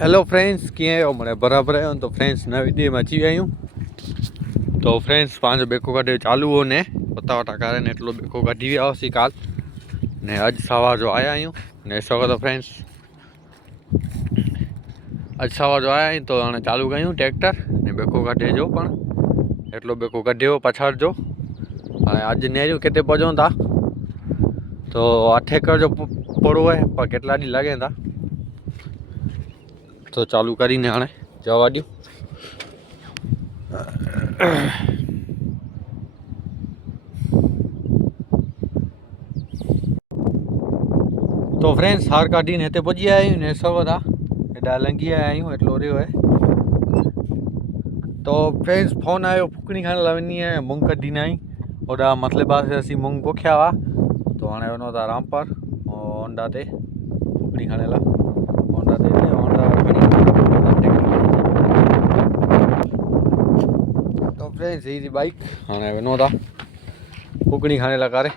Hello friends कीअं आहियो माने बराबरि आहियो तो फ्रेंड्स नवी ॾींहं में अची विया आहियूं। तो फ्रेंड्स पंहिंजो बेको कढे चालू हो ने पता वटा करे ने एटलो बेको कढी विया हुआसीं काल ने अॼु सवार जो आया आहियूं ने ॾिसो तो फ्रेंड्स अॼु सवार जो आया आहियूं तो हाणे चालू कयूं ट्रैक्टर ने बेको कढे जो पण एटलो बेको कढियो पछाड़ जो हाणे अॼु नेरियूं किथे पहुचूं था तो 8 एकड़ जो पोड़ो है पर केटला ॾींहं लॻे था तो चालू करीने हाणे जवा ॾियूं। तो फ्रेंड्स हार काढीने हिते पुॼी आया आहियूं ने ॾिसो था हेॾा लंघी आया आहियूं एटलो रहियो आहे। तो फ्रेंड्स फोन आयो फुकणी खणण लाइ वञी आहियां मूंग कढीने आई होॾा मथले पासे असीं मूंग पोखिया हुआ तो हाणे वञूं था रामपुर होंडा ते फुकणी खणण लाइ होंडा ते होंडा तो फ्रेंड्स ही बाइक हाणे वञूं था फुकणी खणण लाइ करे